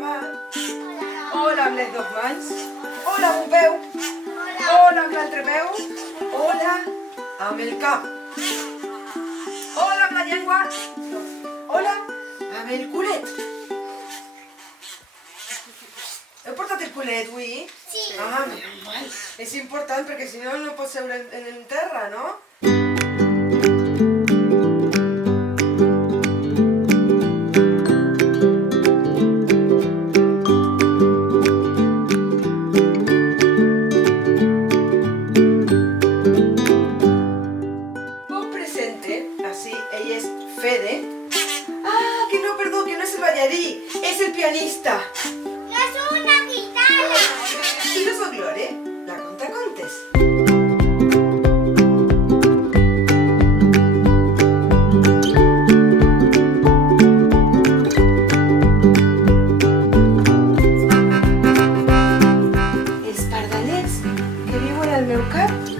mà. Hola amb les dos mans. Hola amb un peu. Hola amb l'altre peu. Hola amb el cap. Hola amb la llengua. Hola amb el culet. Heu portat el culet avui? Sí. Ah, menys mal. És important perquè si no, no pots seure en terra, no? Vos presente, así, ella es Fede. Ah, que no, perdó, que no es el ballarí, es el pianista. No es una guitarra. I no sóc Glore, la contacontes. Els pardalets que viuen al meu cap